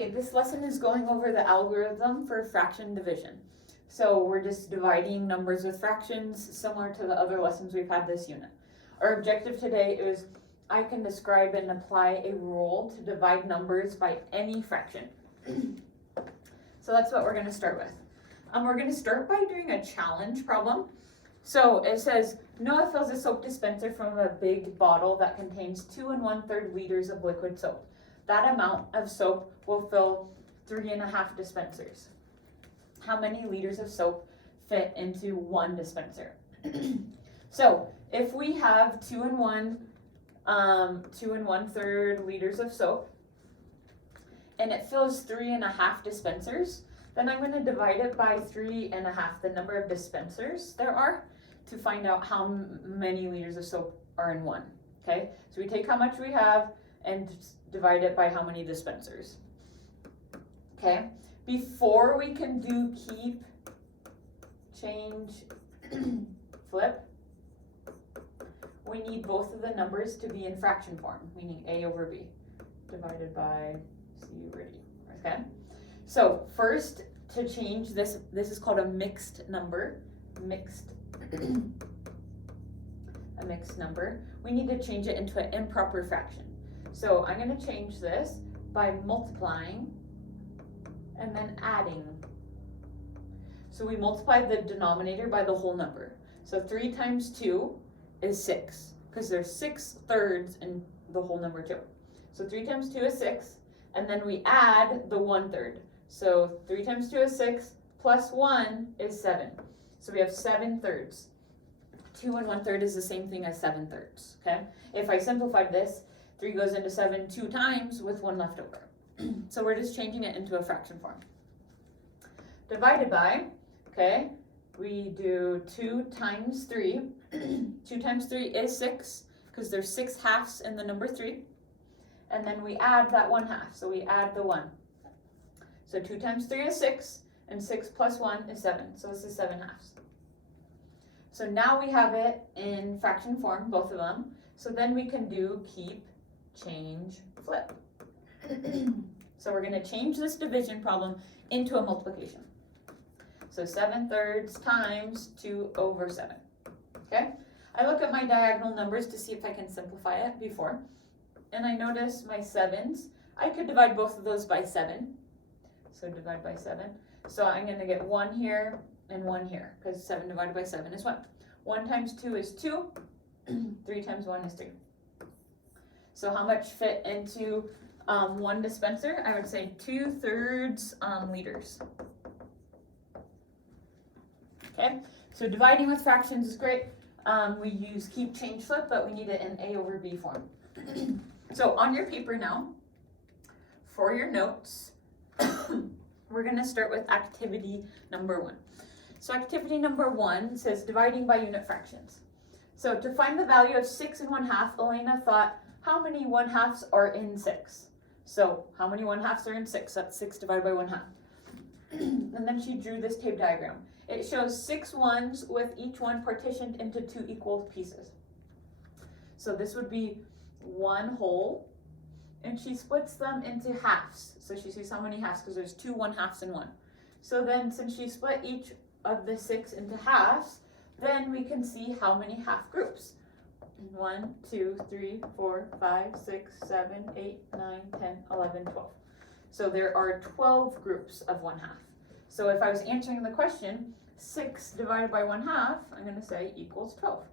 Okay, this lesson is going over the algorithm for fraction division. So we're just dividing numbers with fractions, similar to the other lessons we've had this unit. Our objective today is I can describe and apply a rule to divide numbers by any fraction. So that's what we're going to start with. We're going to start by doing a challenge problem. So it says, Noah fills a soap dispenser from a big bottle that contains 2 1/3 liters of liquid soap. That amount of soap will fill 3.5 dispensers. How many liters of soap fit into one dispenser? So if we have 2 1/3 liters of soap, and it fills 3.5 dispensers, then I'm going to divide it by 3.5, the number of dispensers there are, to find out how many liters of soap are in one. Okay, so we take how much we have and divide it by how many dispensers. Okay, before we can do keep, change, flip, we need both of the numbers to be in fraction form, meaning A over B divided by C over D. Okay, so first, to change this is called a mixed number, a mixed number. We need to change it into an improper fraction. So I'm going to change this by multiplying and then adding. So we multiply the denominator by the whole number. So 3 times 2 is 6, because there's 6/3 in the whole number 2. So 3 times 2 is 6, and then we add the 1/3. So 3 times 2 is 6, plus 1 is 7. So we have 7/3. 2 1/3 is the same thing as 7/3, okay? If I simplified this, 3 goes into 7 2 times with 1 left over. So we're just changing it into a fraction form. Divided by, okay, we do 2 times 3. 2 times 3 is 6, because there's 6 halves in the number 3. And then we add that 1 half, so we add the 1. So 2 times 3 is 6, and 6 plus 1 is 7, so this is 7 halves. So now we have it in fraction form, both of them. So then we can do keep, change, flip. So we're going to change this division problem into a multiplication. So 7/3 times 2 over 7. Okay? I look at my diagonal numbers to see if I can simplify it before. And I notice my 7s. I could divide both of those by 7. So divide by 7. So I'm going to get 1 here and 1 here, because 7 divided by 7 is 1. 1 times 2 is 2. 3 times 1 is 3. So how much fit into one dispenser? I would say 2/3 liters. Okay, so dividing with fractions is great. We use keep, change, flip, but we need it in A over B form. So on your paper now, for your notes, we're going to start with activity number 1. So activity number 1 says dividing by unit fractions. So to find the value of 6 1/2, Elena thought, how many 1/2s are in 6? So how many 1/2s are in 6? That's 6 divided by 1/2. And then she drew this tape diagram. It shows 6 ones with each one partitioned into 2 equal pieces. So this would be 1 whole, and she splits them into halves. So she sees how many halves, because there's 2 1/2s in 1. So then since she split each of the 6 into halves, then we can see how many half groups. 1, 2, 3, 4, 5, 6, 7, 8, 9, 10, 11, 12. So there are 12 groups of 1/2. So if I was answering the question, 6 divided by 1/2, I'm going to say equals 12.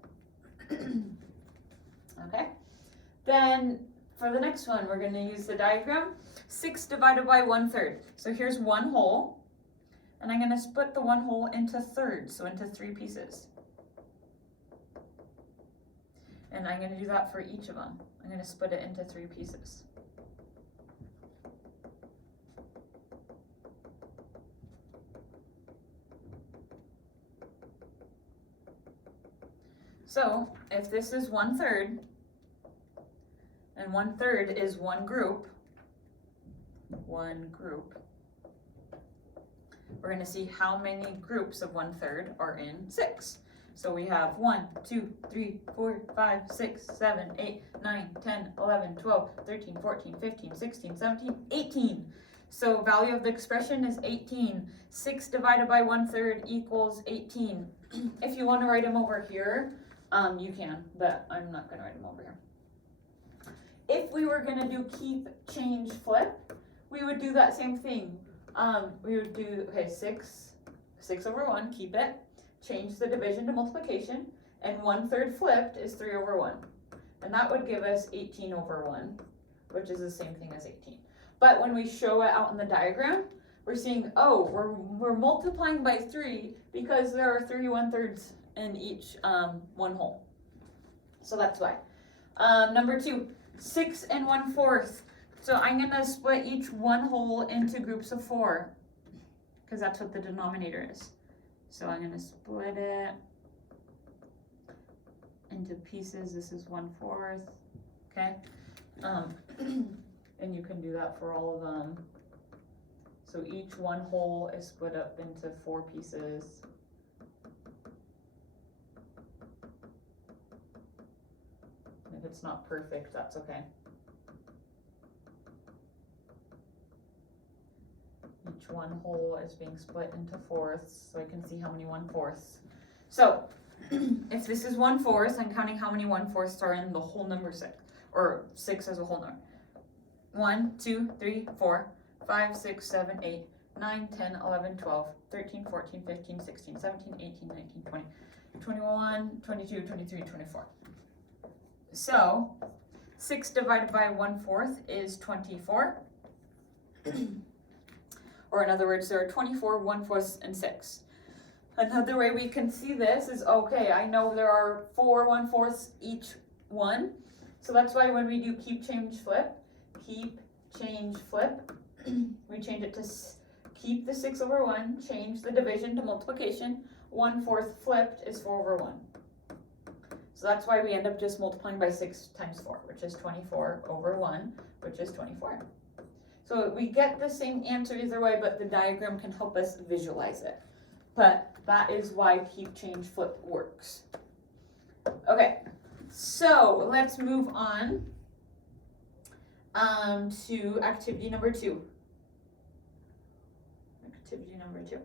Okay? Then for the next one, we're going to use the diagram. 6 divided by 1/3. So here's 1 whole. And I'm going to split the 1 whole into thirds, so into 3 pieces. And I'm going to do that for each of them. I'm going to split it into 3 pieces. So if this is 1/3, and 1/3 is one group, we're going to see how many groups of 1/3 are in 6. So we have 1, 2, 3, 4, 5, 6, 7, 8, 9, 10, 11, 12, 13, 14, 15, 16, 17, 18. So value of the expression is 18. 6 divided by 1/3 equals 18. If you want to write them over here, you can, but I'm not going to write them over here. If we were going to do keep, change, flip, we would do that same thing. We would do, okay, 6 over 1, keep it, change the division to multiplication, and 1/3 flipped is 3 over 1. And that would give us 18 over 1, which is the same thing as 18. But when we show it out in the diagram, we're seeing, oh, we're multiplying by 3 because there are 3 1/3 in each one whole. So that's why. Number 2, 6 and 1/4. So I'm going to split each one whole into groups of 4 because that's what the denominator is. So I'm going to split it into pieces. This is 1/4, okay? And you can do that for all of them. So each one whole is split up into 4 pieces. If it's not perfect, that's okay. Each one whole is being split into 4ths, so I can see how many 1/4. So if this is 1/4, I'm counting how many 1/4 are in the whole number 6, or 6 as a whole number. 1, 2, 3, 4, 5, 6, 7, 8, 9, 10, 11, 12, 13, 14, 15, 16, 17, 18, 19, 20, 21, 22, 23, 24. So 6 divided by 1/4 is 24. Or in other words, there are 24 1/4 and 6. Another way we can see this is, okay, I know there are 4 1/4 each one. So that's why when we do keep, change, flip, keep, change, flip, we change it to keep the 6 over 1, change the division to multiplication, 1/4 flipped is 4 over 1. So that's why we end up just multiplying by 6 times 4, which is 24 over 1, which is 24. So we get the same answer either way, but the diagram can help us visualize it. But that is why keep, change, flip works. Okay, so let's move on to activity number 2. Activity number 2.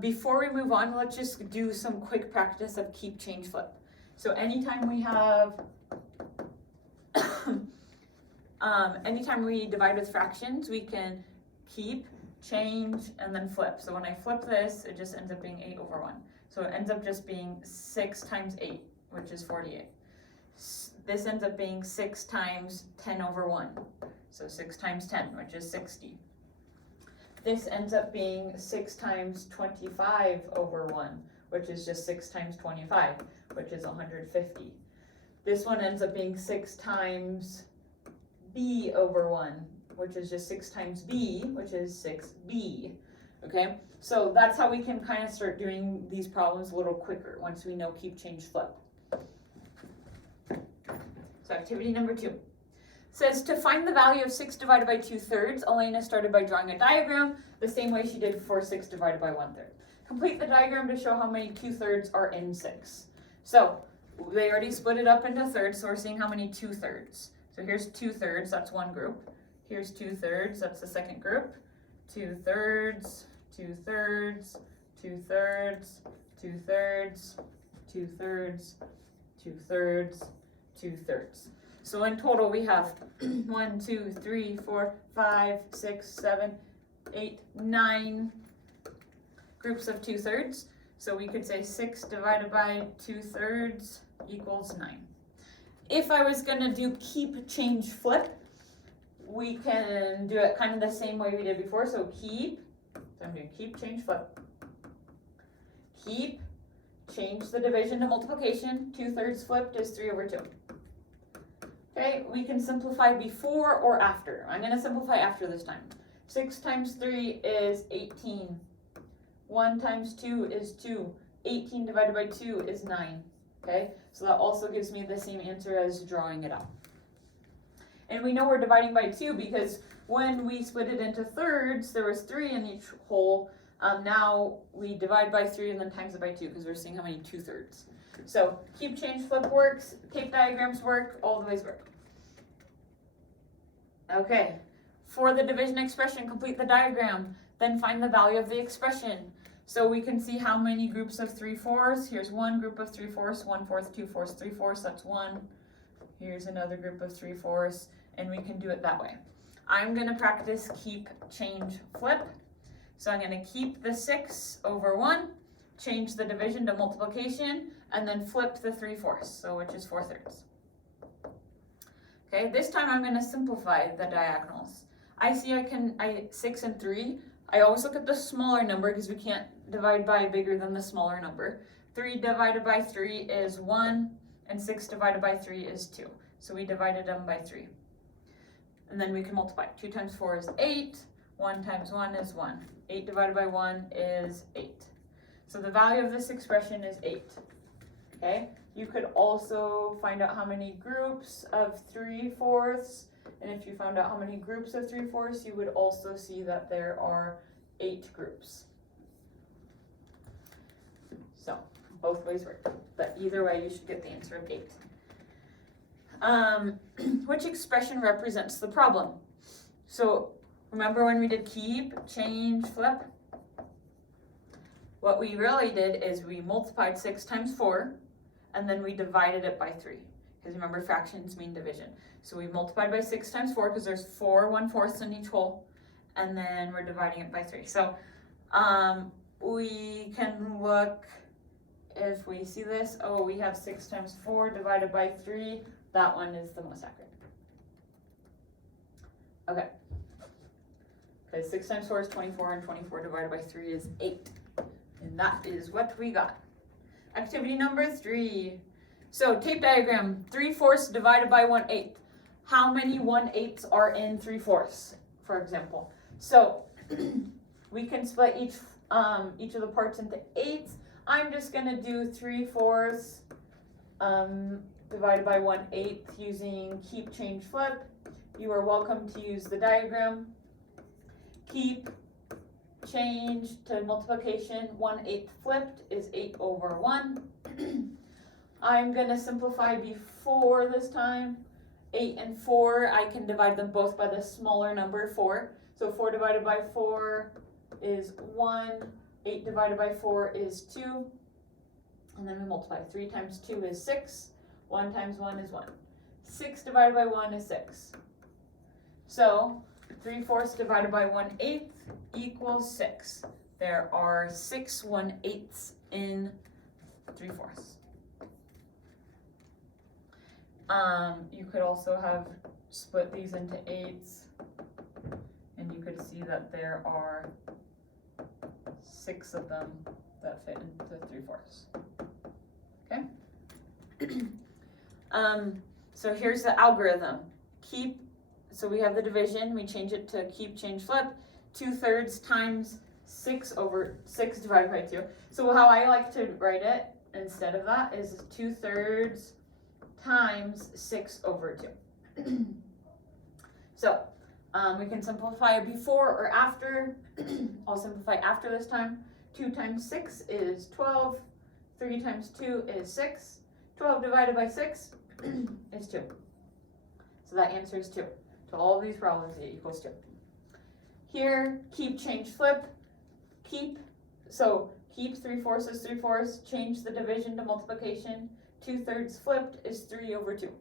Before we move on, let's just do some quick practice of keep, change, flip. So anytime we have, anytime we divide with fractions, we can keep, change, and then flip. So when I flip this, it just ends up being 8 over 1. So it ends up just being 6 times 8, which is 48. This ends up being 6 times 10 over 1. So 6 times 10, which is 60. This ends up being 6 times 25 over 1, which is just 6 times 25, which is 150. This one ends up being 6 times b over 1, which is just 6 times b, which is 6b, okay? So that's how we can kind of start doing these problems a little quicker once we know keep, change, flip. So activity number 2 says to find the value of 6 divided by 2/3, Elena started by drawing a diagram the same way she did for 6 divided by 1/3. Complete the diagram to show how many 2/3 are in 6. So they already split it up into thirds, so we're seeing how many 2/3. So here's 2/3, that's one group. Here's 2/3, that's the second group. 2/3, 2/3, 2/3, 2/3, 2/3, 2/3, 2/3. So in total we have 1, 2, 3, 4, 5, 6, 7, 8, 9 groups of 2/3. So we could say 6 divided by 2/3 equals 9. If I was going to do keep, change, flip, we can do it kind of the same way we did before. So keep, so I'm doing keep, change, flip. Keep, change the division to multiplication. 2/3 flipped is 3 over 2. Okay, we can simplify before or after. I'm going to simplify after this time. 6 times 3 is 18. 1 times 2 is 2. 18 divided by 2 is 9. Okay, so that also gives me the same answer as drawing it out. And we know we're dividing by 2 because when we split it into thirds, there was 3 in each whole. Now we divide by 3 and then times it by 2 because we're seeing how many 2/3. So keep, change, flip works, cake diagrams work, all the ways work. Okay, For the division expression, complete the diagram, then find the value of the expression. So we can see how many groups of 3/4. Here's one group of 3/4, 1/4, 2/4, 3/4, that's one. Here's another group of 3/4, and we can do it that way. I'm gonna practice keep, change, flip. So I'm gonna keep the 6/1, change the division to multiplication, and then flip the 3/4, so which is 4/3. Okay, this time I'm gonna simplify the diagonals. I see 6 and 3. I always look at the smaller number because we can't divide by bigger than the smaller number. 3 divided by 3 is 1, and 6 divided by 3 is 2. So we divided them by 3. And then we can multiply. 2 times 4 is 8, 1 times 1 is 1. 8 divided by 1 is 8. So the value of this expression is 8. Okay? You could also find out how many groups of 3/4, and if you found out how many groups of 3/4, you would also see that there are 8 groups. So both ways work, but either way you should get the answer of 8. Which expression represents the problem? So remember when we did keep, change, flip? What we really did is we multiplied 6 times 4, and then we divided it by 3. Because remember, fractions mean division. So we multiplied by 6 times 4, because there's 4 1/4 in each whole, and then we're dividing it by 3. So we can look, if we see this, oh, we have 6 times 4 divided by 3. That one is the most accurate. Okay. Because 6 times 4 is 24, and 24 divided by 3 is 8. And that is what we got. Activity number 3. So tape diagram, 3/4 divided by 1/8. How many 1/8s are in 3/4, for example? So we can split each of the parts into 8s. I'm just gonna do 3/4 divided by 1/8 using keep, change, flip. You are welcome to use the diagram. Keep, change to multiplication, 1/8 flipped is 8/1. I'm gonna simplify before this time. 8 and 4, I can divide them both by the smaller number 4. So 4 divided by 4 is 1, 8 divided by 4 is 2, and then we multiply. 3 times 2 is 6, 1 times 1 is 1. 6 divided by 1 is 6. So 3/4 divided by 1/8 equals 6. There are 6 1/8s in 3/4. You could also have split these into 8s, and you could see that there are 6 of them that fit into 3/4. Okay? So here's the algorithm. So we have the division, we change it to keep, change, flip. 2/3 times 6/6 divided by 2. So how I like to write it instead of that is 2/3 times 6/2. So we can simplify before or after. I'll simplify after this time. 2 times 6 is 12. 3 times 2 is 6. 12 divided by 6 is 2. So that answer is 2. To all of these problems, it equals 2. Here, keep, change, flip. Keep, so keep 3/4 is 3/4. Change the division to multiplication. 2/3 flipped is 3/2.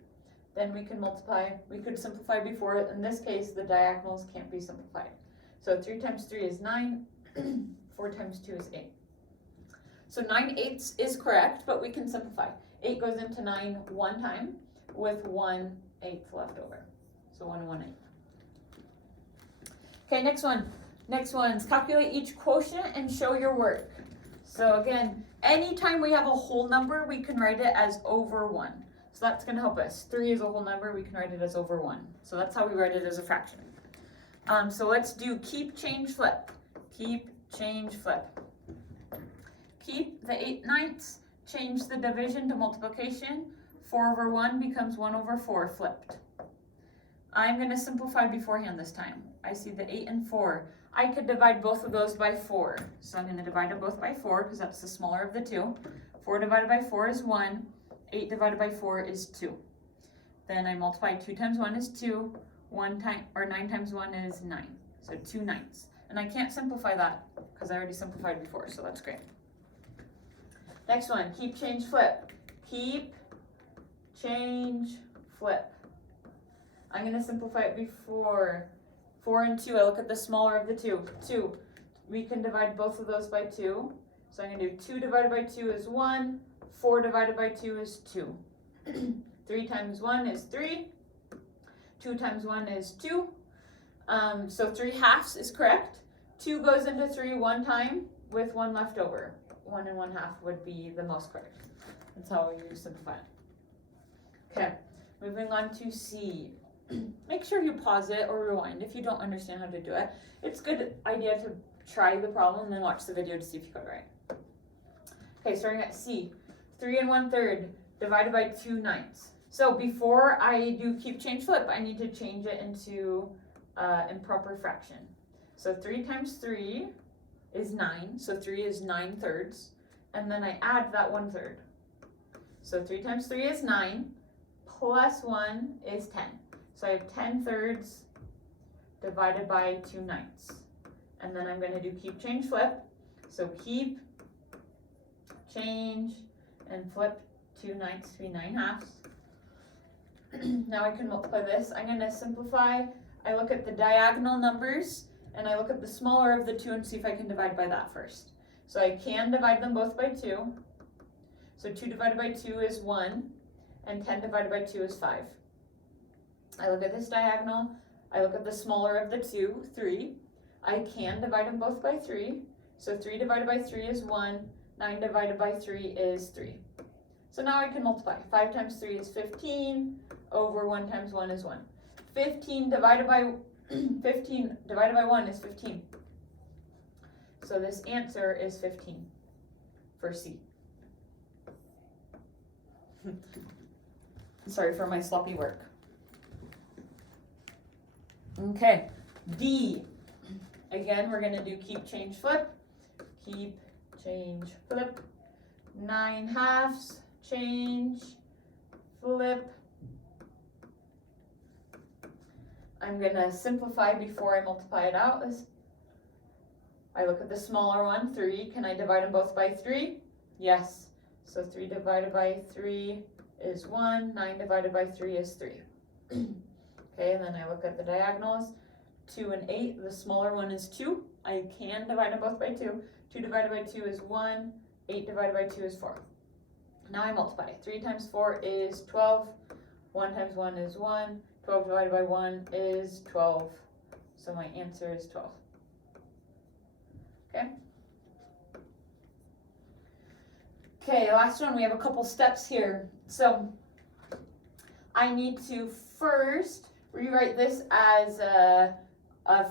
Then we can multiply, we could simplify before. In this case, the diagonals can't be simplified. So 3 times 3 is 9, 4 times 2 is 8. So 9/8 is correct, but we can simplify. 8 goes into 9 one time with 1/8 left over. So 1 1/8. Okay, next one. Next one's calculate each quotient and show your work. So again, anytime we have a whole number, we can write it as over 1. So that's going to help us. 3 is a whole number, we can write it as over 1. So that's how we write it as a fraction. So let's do keep, change, flip. Keep, change, flip. Keep the 8/9, change the division to multiplication. 4/1 becomes 1/4 flipped. I'm going to simplify beforehand this time. I see the 8 and 4. I could divide both of those by 4. So I'm going to divide them both by 4 because that's the smaller of the two. 4 divided by 4 is 1. 8 divided by 4 is 2. Then I multiply 2 times 1 is 2. 9 times 1 is 9. So 2 9ths. And I can't simplify that because I already simplified before, so that's great. Next one, keep, change, flip. Keep, change, flip. I'm going to simplify it before. 4 and 2, I look at the smaller of the two. 2. We can divide both of those by 2. So I'm going to do 2 divided by 2 is 1. 4 divided by 2 is 2. 3 times 1 is 3. 2 times 1 is 2. So 3 halves is correct. 2 goes into 3 one time with 1 left over. 1 and 1 half would be the most correct. That's how you simplify it. Okay, moving on to C. Make sure you pause it or rewind if you don't understand how to do it. It's a good idea to try the problem and then watch the video to see if you got it right. Okay, starting at C. 3 1/3 divided by 2 9ths. So before I do keep, change, flip, I need to change it into improper fraction. So 3 times 3 is 9. So 3 is 9/3. And then I add that 1/3. So 3 times 3 is 9. Plus 1 is 10. So I have 10/3 divided by 2 9ths. And then I'm going to do keep, change, flip. So keep, change, and flip 2 9ths to be 9 halves. Now I can multiply this. I'm going to simplify. I look at the diagonal numbers and I look at the smaller of the two and see if I can divide by that first. So I can divide them both by 2. So 2 divided by 2 is 1 and 10 divided by 2 is 5. I look at this diagonal. I look at the smaller of the two, 3. I can divide them both by 3. So 3 divided by 3 is 1. 9 divided by 3 is 3. So now I can multiply. 5 times 3 is 15 over 1 times 1 is 1. 15 divided by 1 is 15. So this answer is 15 for C. Sorry for my sloppy work. Okay, D. Again, we're going to do keep, change, flip. Keep, change, flip. 9 halves, change, flip. I'm going to simplify before I multiply it out. I look at the smaller one, 3. Can I divide them both by 3? Yes. So 3 divided by 3 is 1. 9 divided by 3 is 3. Okay, and then I look at the diagonals. 2 and 8. The smaller one is 2. I can divide them both by 2. 2 divided by 2 is 1. 8 divided by 2 is 4. Now I multiply. 3 times 4 is 12. 1 times 1 is 1. 12 divided by 1 is 12. So my answer is 12. Okay. Okay, last one. We have a couple steps here. So I need to first rewrite this as a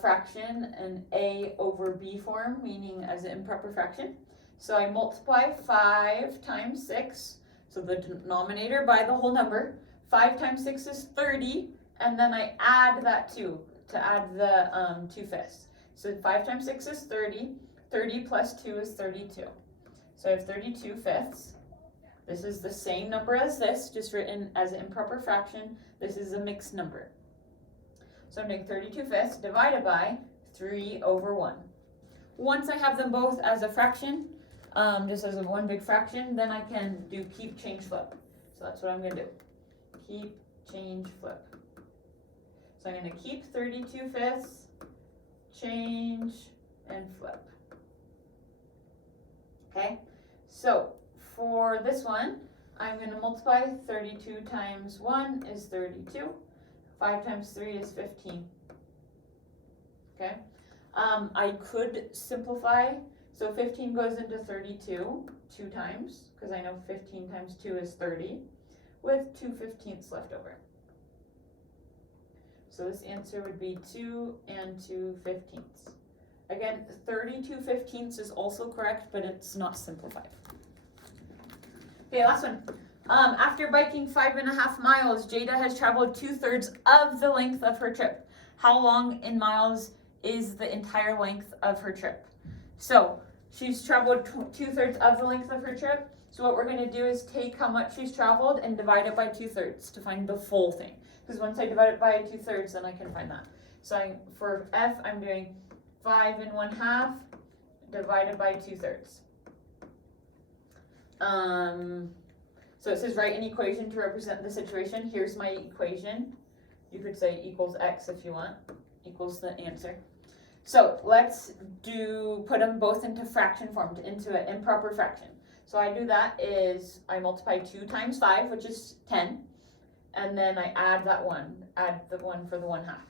fraction, an A over B form, meaning as an improper fraction. So I multiply 5 times 6, so the denominator by the whole number. 5 times 6 is 30, and then I add that 2 to add the 2/5. So 5 times 6 is 30. 30 plus 2 is 32. So I have 32/5. This is the same number as this, just written as an improper fraction. This is a mixed number. So I'm doing 32/5 divided by 3 over 1. Once I have them both as a fraction, just as a one big fraction, then I can do keep, change, flip. So that's what I'm going to do. Keep, change, flip. So I'm going to keep 32/5, change, and flip. Okay, so for this one, I'm going to multiply 32 times 1 is 32. 5 times 3 is 15. Okay, I could simplify. So 15 goes into 32 2 times, because I know 15 times 2 is 30, with 2/15 left over. So this answer would be 2 and 2/15. Again, 32/15 is also correct, but it's not simplified. Okay, last one. After biking 5.5 miles, Jada has traveled 2/3 of the length of her trip. How long in miles is the entire length of her trip? So she's traveled 2/3 of the length of her trip. So what we're going to do is take how much she's traveled and divide it by 2/3 to find the full thing. because once I divide it by 2/3, then I can find that. So for F, I'm doing 5 1/2 divided by 2/3. So it says write an equation to represent the situation. Here's my equation. You could say equals X if you want, equals the answer. So let's put them both into fraction form, into an improper fraction. So I do that is I multiply 2 times 5, which is 10, and then I add the 1 for the 1/2.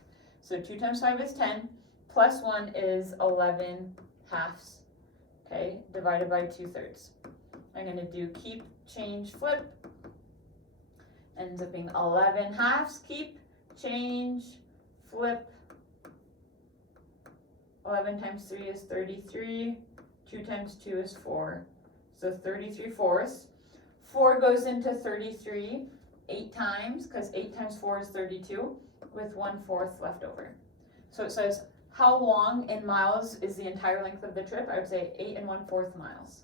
So 2 times 5 is 10, plus 1 is 11 halves, okay, divided by 2/3. I'm going to do keep, change, flip. Ends up being 11 halves, keep, change, flip. 11 times 3 is 33. 2 times 2 is 4. So 33 fourths. 4 goes into 33 8 times, because 8 times 4 is 32, with 1/4 left over. So it says, how long in miles is the entire length of the trip? I would say 8 1/4 miles,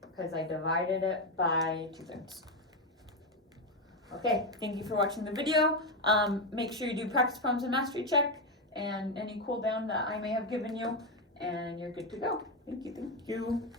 because I divided it by 2/3. Okay, thank you for watching the video. Make sure you do practice problems and mastery check and any cool down that I may have given you, and you're good to go. Thank you.